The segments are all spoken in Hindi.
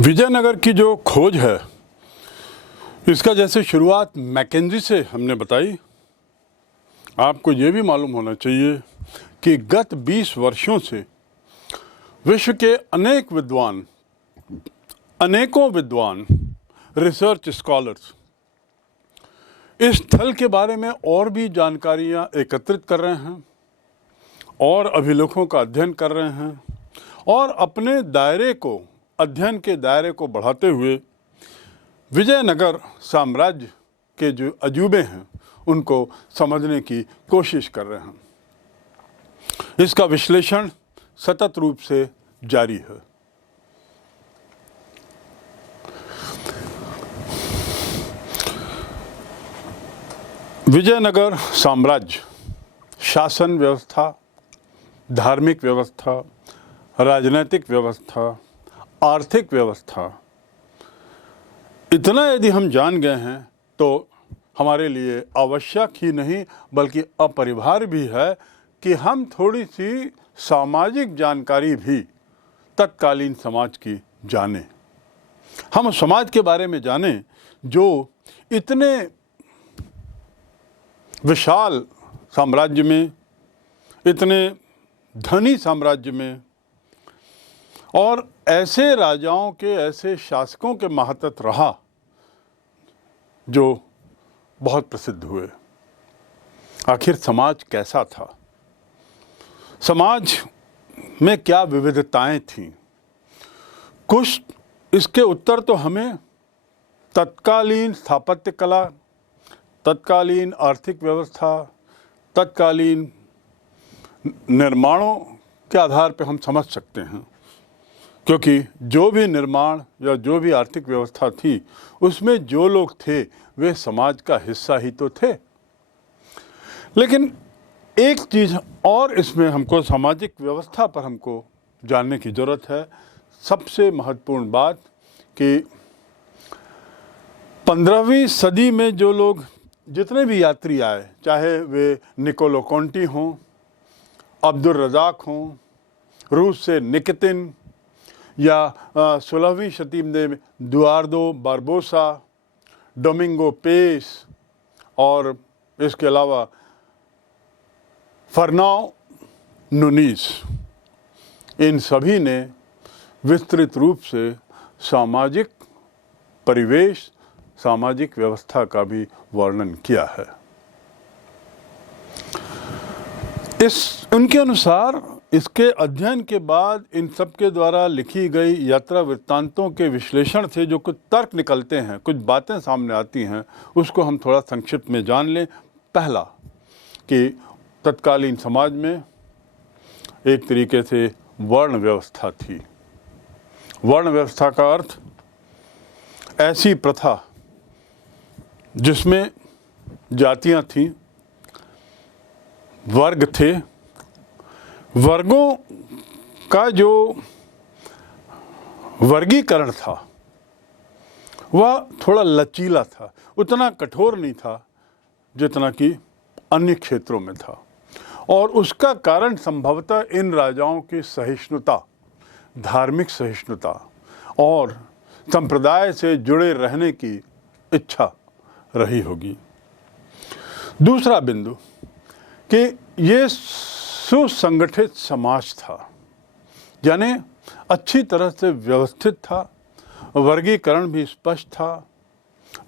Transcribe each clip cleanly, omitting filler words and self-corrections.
विजयनगर की जो खोज है इसका जैसे शुरुआत मैकेंजी से हमने बताई, आपको ये भी मालूम होना चाहिए कि गत 20 वर्षों से विश्व के अनेकों विद्वान रिसर्च स्कॉलर्स इस स्थल के बारे में और भी जानकारियां एकत्रित कर रहे हैं और अभिलेखों का अध्ययन कर रहे हैं और अपने अध्ययन के दायरे को बढ़ाते हुए विजयनगर साम्राज्य के जो अजूबे हैं उनको समझने की कोशिश कर रहे हैं। इसका विश्लेषण सतत रूप से जारी है। विजयनगर साम्राज्य शासन व्यवस्था, धार्मिक व्यवस्था, राजनैतिक व्यवस्था, आर्थिक व्यवस्था, इतना यदि हम जान गए हैं तो हमारे लिए आवश्यक ही नहीं बल्कि अपरिहार्य भी है कि हम थोड़ी सी सामाजिक जानकारी भी तत्कालीन समाज की जानें। हम समाज के बारे में जानें जो इतने विशाल साम्राज्य में, इतने धनी साम्राज्य में और ऐसे राजाओं के, ऐसे शासकों के महातत रहा जो बहुत प्रसिद्ध हुए। आखिर समाज कैसा था, समाज में क्या विविधताएं थीं? कुछ इसके उत्तर तो हमें तत्कालीन स्थापत्य कला, तत्कालीन आर्थिक व्यवस्था, तत्कालीन निर्माणों के आधार पर हम समझ सकते हैं, क्योंकि जो भी निर्माण या जो भी आर्थिक व्यवस्था थी उसमें जो लोग थे वे समाज का हिस्सा ही तो थे। लेकिन एक चीज़ और इसमें हमको सामाजिक व्यवस्था पर हमको जानने की ज़रूरत है। सबसे महत्वपूर्ण बात कि 15वीं सदी में जो लोग, जितने भी यात्री आए, चाहे वे निकोलो कॉन्टी हों, अब्दुल रज़ाक हों, रूस से निकितिन, या 16वीं शताब्दी में दुआर्दो बारबोसा, डोमिंगो पेस और इसके अलावा फर्नाओ नुनीस, इन सभी ने विस्तृत रूप से सामाजिक परिवेश, सामाजिक व्यवस्था का भी वर्णन किया है। उनके अनुसार इसके अध्ययन के बाद इन सब के द्वारा लिखी गई यात्रा वृत्तांतों के विश्लेषण से जो कुछ तर्क निकलते हैं, कुछ बातें सामने आती हैं, उसको हम थोड़ा संक्षिप्त में जान लें। पहला कि तत्कालीन समाज में एक तरीके से वर्ण व्यवस्था थी। वर्ण व्यवस्था का अर्थ ऐसी प्रथा जिसमें जातियां थीं, वर्ग थे, वर्गों का जो वर्गीकरण था वह थोड़ा लचीला था, उतना कठोर नहीं था जितना कि अन्य क्षेत्रों में था। और उसका कारण संभवतः इन राजाओं की सहिष्णुता, धार्मिक सहिष्णुता और संप्रदाय से जुड़े रहने की इच्छा रही होगी। दूसरा बिंदु कि ये सुसंगठित समाज था, यानी अच्छी तरह से व्यवस्थित था, वर्गीकरण भी स्पष्ट था,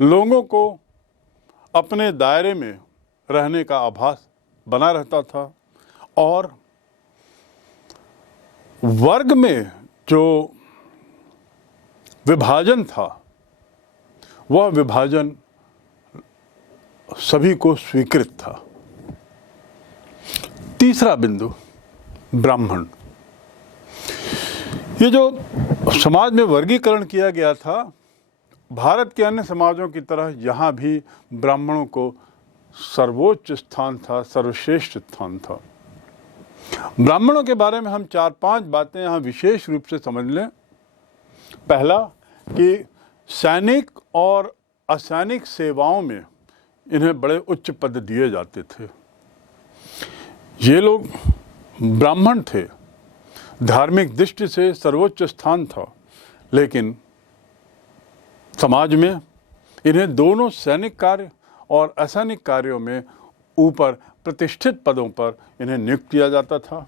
लोगों को अपने दायरे में रहने का आभास बना रहता था और वर्ग में जो विभाजन था वह विभाजन सभी को स्वीकृत था। तीसरा बिंदु, ब्राह्मण। ये जो समाज में वर्गीकरण किया गया था, भारत के अन्य समाजों की तरह यहाँ भी ब्राह्मणों को सर्वोच्च स्थान था, सर्वश्रेष्ठ स्थान था। ब्राह्मणों के बारे में हम 4-5 बातें यहाँ विशेष रूप से समझ लें। पहला कि सैनिक और असैनिक सेवाओं में इन्हें बड़े उच्च पद दिए जाते थे। ये लोग ब्राह्मण थे, धार्मिक दृष्टि से सर्वोच्च स्थान था, लेकिन समाज में इन्हें दोनों सैनिक कार्य और असैनिक कार्यों में ऊपर प्रतिष्ठित पदों पर इन्हें नियुक्त किया जाता था।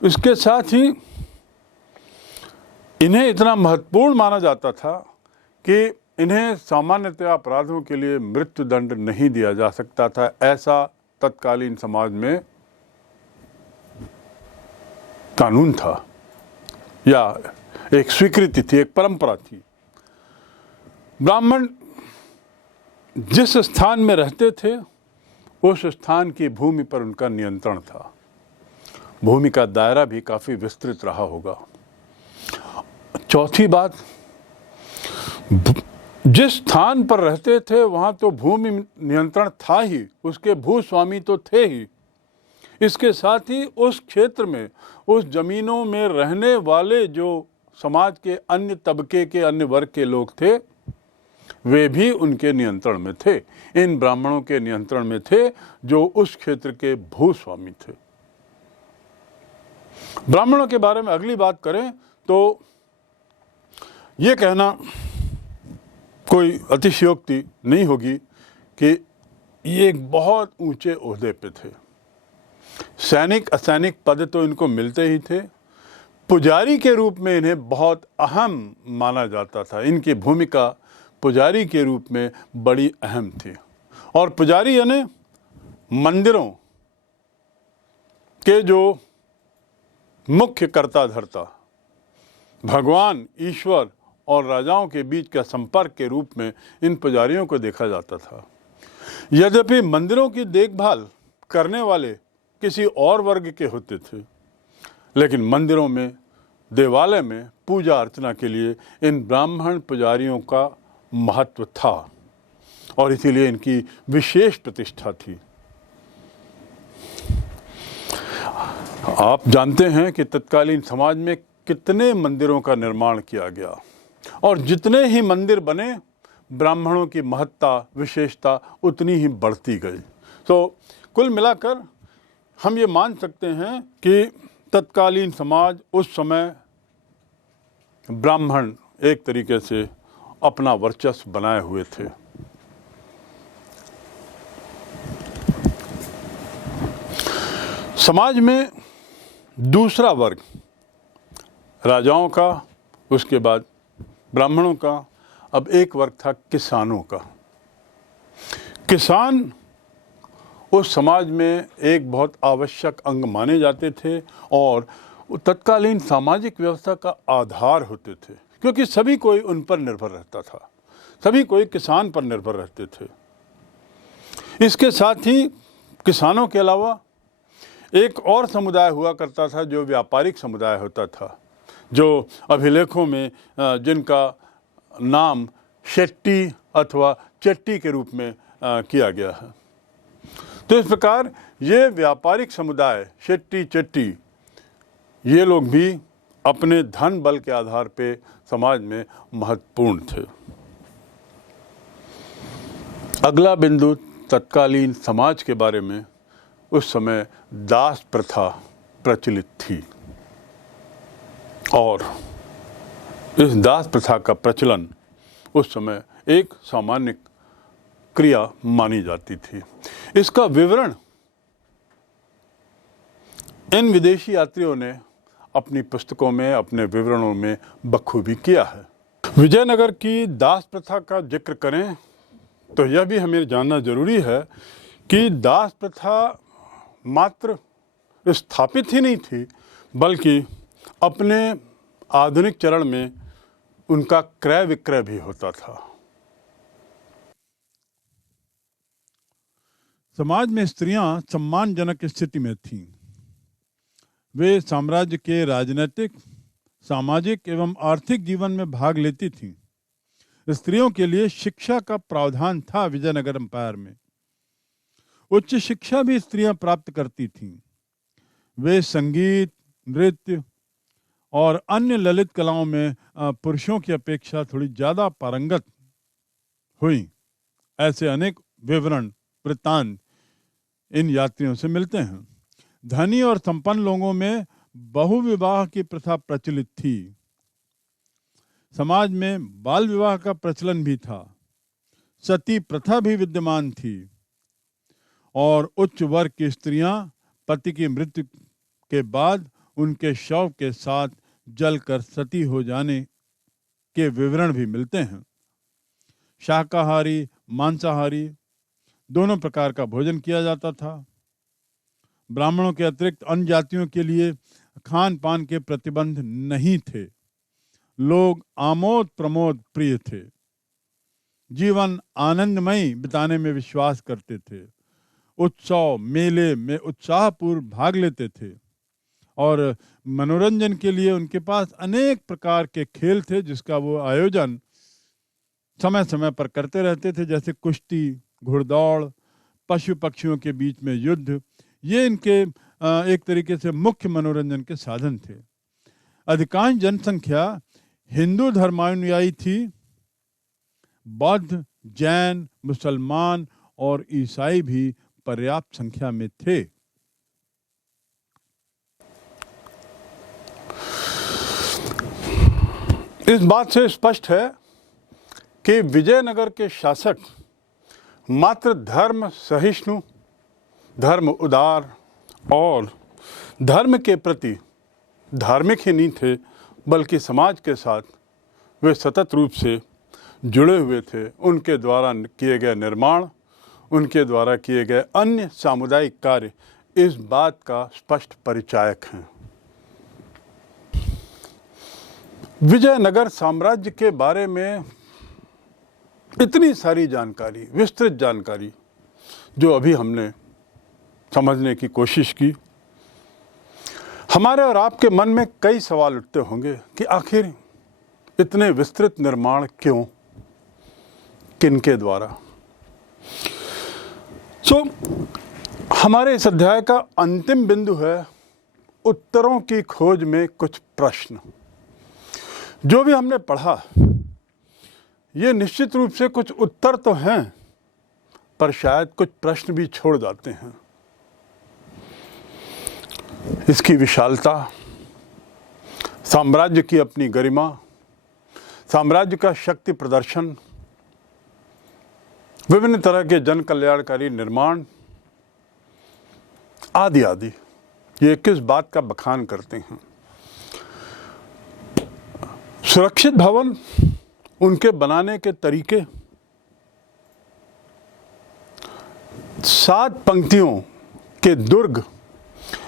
इसके साथ ही इन्हें इतना महत्वपूर्ण माना जाता था कि इन्हें सामान्यतः अपराधों के लिए मृत्यु दंड नहीं दिया जा सकता था। ऐसा तत्कालीन समाज में कानून था या एक स्वीकृति थी, एक परंपरा थी। ब्राह्मण जिस स्थान में रहते थे उस स्थान की भूमि पर उनका नियंत्रण था। भूमि का दायरा भी काफी विस्तृत रहा होगा। चौथी बात, जिस स्थान पर रहते थे वहां तो भूमि नियंत्रण था ही, उसके भूस्वामी तो थे ही। इसके साथ ही उस क्षेत्र में, उस जमीनों में रहने वाले जो समाज के अन्य तबके के, अन्य वर्ग के लोग थे, वे भी उनके नियंत्रण में थे। इन ब्राह्मणों के नियंत्रण में थे जो उस क्षेत्र के भूस्वामी थे। ब्राह्मणों के बारे में अगली बात करें तो ये कहना कोई अतिशयोक्ति नहीं होगी कि ये एक बहुत ऊंचे ओहदे पे थे। सैनिक असैनिक पद तो इनको मिलते ही थे। पुजारी के रूप में इन्हें बहुत अहम माना जाता था। इनकी भूमिका पुजारी के रूप में बड़ी अहम थी। और पुजारी यानी मंदिरों के जो मुख्य कर्ता धर्ता, भगवान, ईश्वर और राजाओं के बीच का संपर्क के रूप में इन पुजारियों को देखा जाता था। यद्यपि मंदिरों की देखभाल करने वाले किसी और वर्ग के होते थे, लेकिन मंदिरों में, देवालय में पूजा अर्चना के लिए इन ब्राह्मण पुजारियों का महत्व था और इसीलिए इनकी विशेष प्रतिष्ठा थी। आप जानते हैं कि तत्कालीन समाज में कितने मंदिरों का निर्माण किया गया और जितने ही मंदिर बने, ब्राह्मणों की महत्ता, विशेषता उतनी ही बढ़ती गई। तो कुल मिलाकर हम ये मान सकते हैं कि तत्कालीन समाज, उस समय ब्राह्मण एक तरीके से अपना वर्चस्व बनाए हुए थे। समाज में दूसरा वर्ग राजाओं का, उसके बाद ब्राह्मणों का, अब एक वर्ग था किसानों का। किसान उस समाज में एक बहुत आवश्यक अंग माने जाते थे और तत्कालीन सामाजिक व्यवस्था का आधार होते थे, क्योंकि सभी कोई उन पर निर्भर रहता था, सभी कोई किसान पर निर्भर रहते थे। इसके साथ ही किसानों के अलावा एक और समुदाय हुआ करता था जो व्यापारिक समुदाय होता था, जो अभिलेखों में जिनका नाम शेट्टी अथवा चट्टी के रूप में किया गया है। तो इस प्रकार ये व्यापारिक समुदाय, शेट्टी चट्टी, ये लोग भी अपने धन बल के आधार पे समाज में महत्वपूर्ण थे। अगला बिंदु तत्कालीन समाज के बारे में, उस समय दास प्रथा प्रचलित थी और इस दास प्रथा का प्रचलन उस समय एक सामान्य क्रिया मानी जाती थी। इसका विवरण इन विदेशी यात्रियों ने अपनी पुस्तकों में, अपने विवरणों में बखूबी किया है। विजयनगर की दास प्रथा का जिक्र करें तो यह भी हमें जानना जरूरी है कि दास प्रथा मात्र स्थापित ही नहीं थी, बल्कि अपने आधुनिक चरण में उनका क्रय विक्रय भी होता था। समाज में स्त्रियां सम्मानजनक स्थिति में थीं। वे साम्राज्य के राजनीतिक, सामाजिक एवं आर्थिक जीवन में भाग लेती थीं। स्त्रियों के लिए शिक्षा का प्रावधान था। विजयनगर एम्पायर में उच्च शिक्षा भी स्त्रियां प्राप्त करती थीं। वे संगीत, नृत्य और अन्य ललित कलाओं में पुरुषों की अपेक्षा थोड़ी ज्यादा पारंगत हुई। ऐसे अनेक विवरण, वृत्तांत इन यात्रियों से मिलते हैं। धनी और संपन्न लोगों में बहुविवाह की प्रथा प्रचलित थी। समाज में बाल विवाह का प्रचलन भी था, सती प्रथा भी विद्यमान थी और उच्च वर्ग की स्त्रियां पति की मृत्यु के बाद उनके शव के साथ जलकर सती हो जाने के विवरण भी मिलते हैं। शाकाहारी, मांसाहारी दोनों प्रकार का भोजन किया जाता था। ब्राह्मणों के अतिरिक्त अन्य जातियों के लिए खान पान के प्रतिबंध नहीं थे। लोग आमोद प्रमोद प्रिय थे, जीवन आनंदमयी बिताने में विश्वास करते थे, उत्सव मेले में उत्साहपूर्व भाग लेते थे और मनोरंजन के लिए उनके पास अनेक प्रकार के खेल थे जिसका वो आयोजन समय समय पर करते रहते थे, जैसे कुश्ती, घुड़दौड़, पशु पक्षियों के बीच में युद्ध। ये इनके एक तरीके से मुख्य मनोरंजन के साधन थे। अधिकांश जनसंख्या हिंदू धर्मानुयायी थी। बौद्ध, जैन, मुसलमान और ईसाई भी पर्याप्त संख्या में थे। इस बात से स्पष्ट है कि विजयनगर के शासक मात्र धर्म सहिष्णु, धर्म उदार और धर्म के प्रति धार्मिक ही नहीं थे, बल्कि समाज के साथ वे सतत रूप से जुड़े हुए थे। उनके द्वारा किए गए निर्माण, उनके द्वारा किए गए अन्य सामुदायिक कार्य इस बात का स्पष्ट परिचायक हैं। विजयनगर साम्राज्य के बारे में इतनी सारी जानकारी, विस्तृत जानकारी, जो अभी हमने समझने की कोशिश की, हमारे और आपके मन में कई सवाल उठते होंगे कि आखिर इतने विस्तृत निर्माण क्यों, किनके द्वारा। हमारे इस अध्याय का अंतिम बिंदु है उत्तरों की खोज में कुछ प्रश्न। जो भी हमने पढ़ा, ये निश्चित रूप से कुछ उत्तर तो हैं, पर शायद कुछ प्रश्न भी छोड़ जाते हैं। इसकी विशालता, साम्राज्य की अपनी गरिमा, साम्राज्य का शक्ति प्रदर्शन, विभिन्न तरह के जन कल्याणकारी निर्माण आदि आदि, ये किस बात का बखान करते हैं। सुरक्षित भवन, उनके बनाने के तरीके, 7 पंक्तियों के दुर्ग,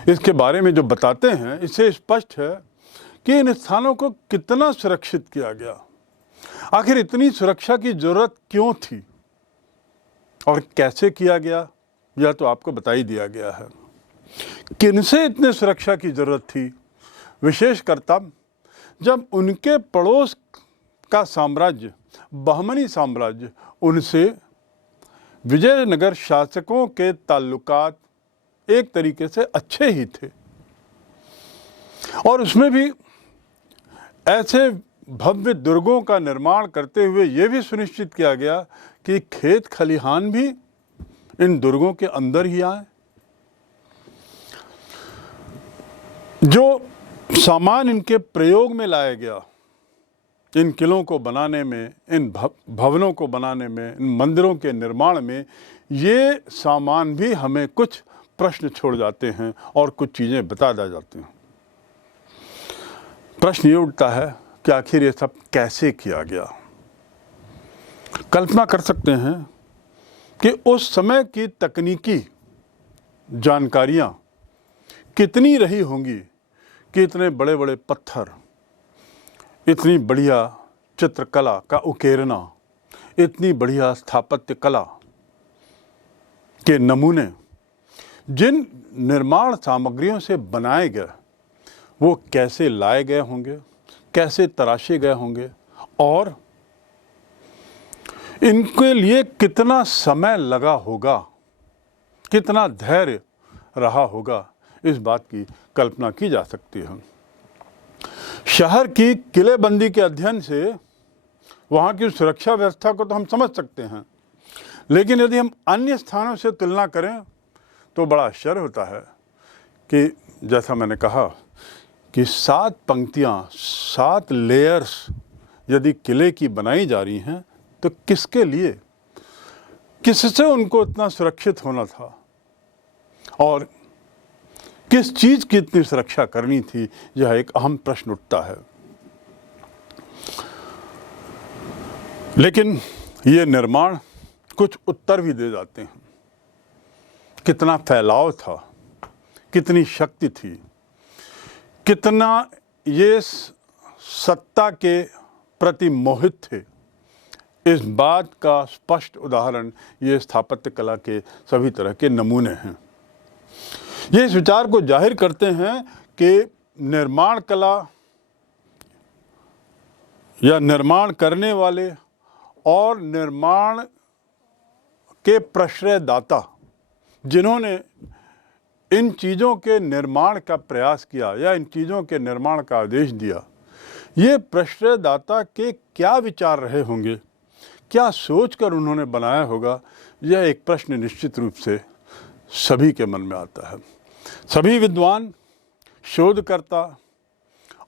इसके बारे में जो बताते हैं, इससे स्पष्ट है कि इन स्थानों को कितना सुरक्षित किया गया। आखिर इतनी सुरक्षा की जरूरत क्यों थी और कैसे किया गया, यह तो आपको बता ही दिया गया है। किनसे इतने सुरक्षा की जरूरत थी, विशेषकर तब जब उनके पड़ोस का साम्राज्य, बहमनी साम्राज्य, उनसे विजयनगर शासकों के ताल्लुकात एक तरीके से अच्छे ही थे और उसमें भी ऐसे भव्य दुर्गों का निर्माण करते हुए यह भी सुनिश्चित किया गया कि खेत खलिहान भी इन दुर्गों के अंदर ही आए। जो सामान इनके प्रयोग में लाया गया, इन किलों को बनाने में, इन भवनों को बनाने में, इन मंदिरों के निर्माण में, ये सामान भी हमें कुछ प्रश्न छोड़ जाते हैं और कुछ चीज़ें बता जाते हैं। प्रश्न ये उठता है कि आखिर ये सब कैसे किया गया। कल्पना कर सकते हैं कि उस समय की तकनीकी जानकारियां कितनी रही होंगी कि इतने बड़े बड़े पत्थर, इतनी बढ़िया चित्रकला का उकेरना, इतनी बढ़िया स्थापत्य कला के नमूने जिन निर्माण सामग्रियों से बनाए गए, वो कैसे लाए गए होंगे, कैसे तराशे गए होंगे और इनके लिए कितना समय लगा होगा, कितना धैर्य रहा होगा, इस बात की कल्पना की जा सकती है। शहर की किलेबंदी के अध्ययन से वहाँ की सुरक्षा व्यवस्था को तो हम समझ सकते हैं, लेकिन यदि हम अन्य स्थानों से तुलना करें तो बड़ा आश्चर्य होता है कि जैसा मैंने कहा कि 7 पंक्तियाँ, 7 लेयर्स यदि किले की बनाई जा रही हैं तो किसके लिए, किससे उनको इतना सुरक्षित होना था और किस चीज की इतनी सुरक्षा करनी थी, यह एक अहम प्रश्न उठता है। लेकिन ये निर्माण कुछ उत्तर भी दे जाते हैं। कितना फैलाव था, कितनी शक्ति थी, कितना ये सत्ता के प्रति मोहित थे, इस बात का स्पष्ट उदाहरण ये स्थापत्य कला के सभी तरह के नमूने हैं। ये इस विचार को जाहिर करते हैं कि निर्माण कला या निर्माण करने वाले और निर्माण के प्रश्रयदाता जिन्होंने इन चीज़ों के निर्माण का प्रयास किया या इन चीज़ों के निर्माण का आदेश दिया, ये प्रश्रयदाता के क्या विचार रहे होंगे, क्या सोचकर उन्होंने बनाया होगा, यह एक प्रश्न निश्चित रूप से सभी के मन में आता है। सभी विद्वान, शोधकर्ता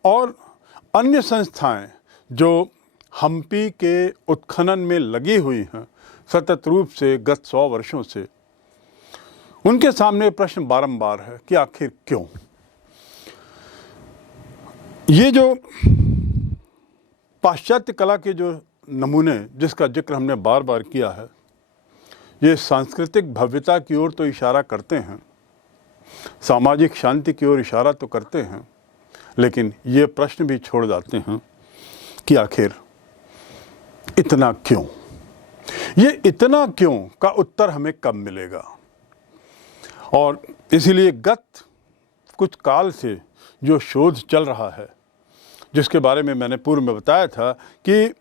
और अन्य संस्थाएं जो हम्पी के उत्खनन में लगी हुई हैं सतत रूप से गत 100 वर्षों से, उनके सामने प्रश्न बारंबार है कि आखिर क्यों। ये जो पाश्चात्य कला के जो नमूने जिसका जिक्र हमने बार बार किया है, ये सांस्कृतिक भव्यता की ओर तो इशारा करते हैं, सामाजिक शांति की ओर इशारा तो करते हैं, लेकिन ये प्रश्न भी छोड़ जाते हैं कि आखिर इतना क्यों। ये इतना क्यों का उत्तर हमें कब मिलेगा। और इसीलिए गत कुछ काल से जो शोध चल रहा है, जिसके बारे में मैंने पूर्व में बताया था कि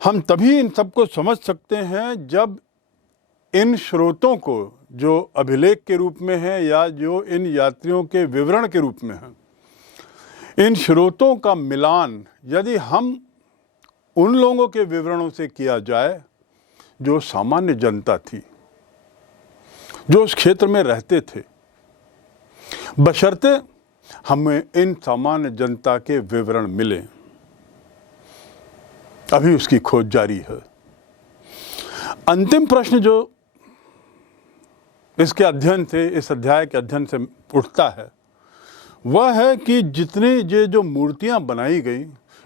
हम तभी इन सबको समझ सकते हैं जब इन स्रोतों को जो अभिलेख के रूप में है या जो इन यात्रियों के विवरण के रूप में है, इन स्रोतों का मिलान यदि हम उन लोगों के विवरणों से किया जाए जो सामान्य जनता थी, जो उस क्षेत्र में रहते थे, बशर्ते हमें इन सामान्य जनता के विवरण मिले। अभी उसकी खोज जारी है। अंतिम प्रश्न जो इसके अध्ययन से, इस अध्याय के अध्ययन से उठता है, वह है कि जितनी ये जो मूर्तियां बनाई गई,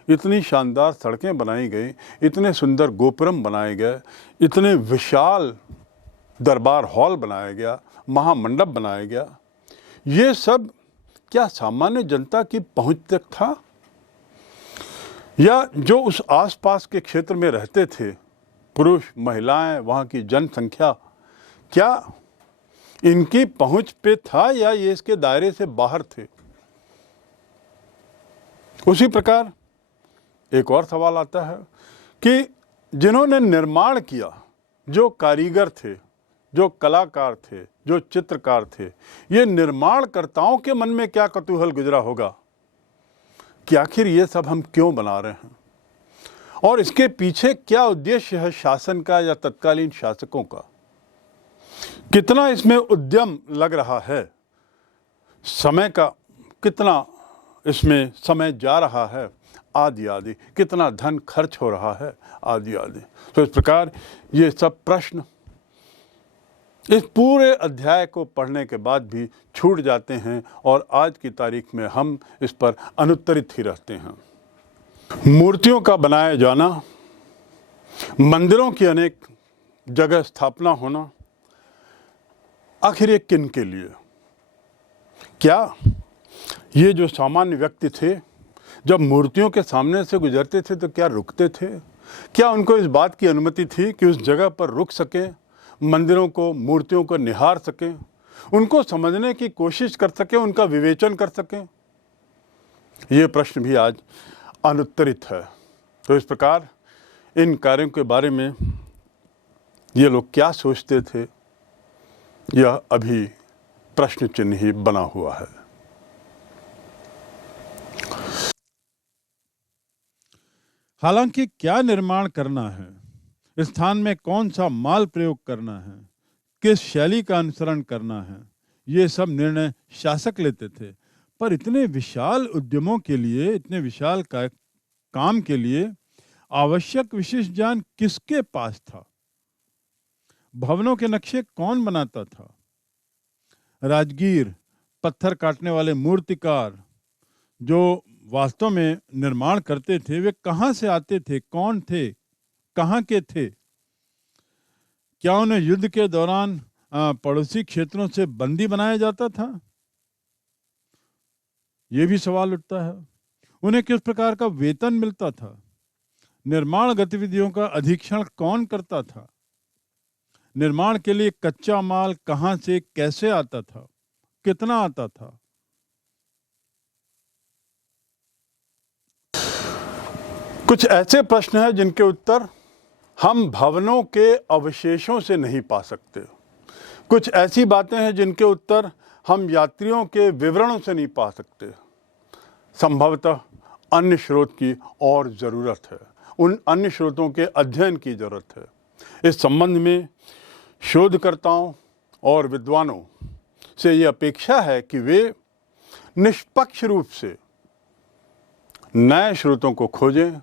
इतनी शानदार सड़कें बनाई गई, इतने सुंदर गोपुरम बनाए गए, इतने विशाल दरबार हॉल बनाया गया, महामंडप बनाया गया, ये सब क्या सामान्य जनता की पहुंच तक था, या जो उस आसपास के क्षेत्र में रहते थे, पुरुष, महिलाएं, वहाँ की जनसंख्या, क्या इनकी पहुंच पे था या ये इसके दायरे से बाहर थे। उसी प्रकार एक और सवाल आता है कि जिन्होंने निर्माण किया, जो कारीगर थे, जो कलाकार थे, जो चित्रकार थे, ये निर्माणकर्ताओं के मन में क्या कौतूहल गुजरा होगा कि आखिर ये सब हम क्यों बना रहे हैं, और इसके पीछे क्या उद्देश्य है शासन का या तत्कालीन शासकों का, कितना इसमें उद्यम लग रहा है, समय का कितना इसमें समय जा रहा है, आदि आदि, कितना धन खर्च हो रहा है, आदि आदि। तो इस प्रकार ये सब प्रश्न इस पूरे अध्याय को पढ़ने के बाद भी छूट जाते हैं और आज की तारीख में हम इस पर अनुत्तरित ही रहते हैं। मूर्तियों का बनाया जाना, मंदिरों की अनेक जगह स्थापना होना, आखिर ये किन के लिए? क्या ये जो सामान्य व्यक्ति थे जब मूर्तियों के सामने से गुजरते थे तो क्या रुकते थे? क्या उनको इस बात की अनुमति थी कि उस जगह पर रुक सकें, मंदिरों को, मूर्तियों को निहार सकें, उनको समझने की कोशिश कर सकें, उनका विवेचन कर सकें? ये प्रश्न भी आज अनुत्तरित है। तो इस प्रकार इन कार्यों के बारे में ये लोग क्या सोचते थे, यह अभी प्रश्न चिन्ह ही बना हुआ है। हालांकि क्या निर्माण करना है, स्थान में कौन सा माल प्रयोग करना है, किस शैली का अनुसरण करना है, ये सब निर्णय शासक लेते थे। पर इतने विशाल उद्यमों के लिए, इतने विशाल काम के लिए आवश्यक विशिष्ट ज्ञान किसके पास था? भवनों के नक्शे कौन बनाता था? राजगीर, पत्थर काटने वाले मूर्तिकार जो वास्तव में निर्माण करते थे, वे कहां से आते थे, कौन थे, कहां के थे? क्या उन्हें युद्ध के दौरान पड़ोसी क्षेत्रों से बंदी बनाया जाता था? यह भी सवाल उठता है। उन्हें किस प्रकार का वेतन मिलता था? निर्माण गतिविधियों का अधीक्षण कौन करता था? निर्माण के लिए कच्चा माल कहां से कैसे आता था, कितना आता था? कुछ ऐसे प्रश्न हैं जिनके उत्तर हम भवनों के अवशेषों से नहीं पा सकते। कुछ ऐसी बातें हैं जिनके उत्तर हम यात्रियों के विवरणों से नहीं पा सकते। संभवतः अन्य स्रोत की और ज़रूरत है, उन अन्य स्रोतों के अध्ययन की ज़रूरत है। इस संबंध में शोधकर्ताओं और विद्वानों से ये अपेक्षा है कि वे निष्पक्ष रूप से नए स्रोतों को खोजें,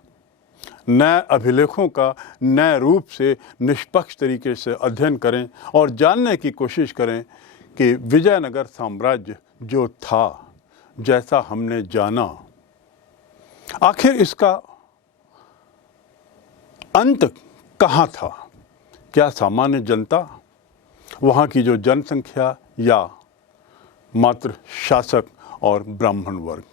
नए अभिलेखों का नए रूप से निष्पक्ष तरीके से अध्ययन करें और जानने की कोशिश करें कि विजयनगर साम्राज्य जो था, जैसा हमने जाना, आखिर इसका अंत कहाँ था? क्या सामान्य जनता, वहाँ की जो जनसंख्या, या मात्र शासक और ब्राह्मण वर्ग?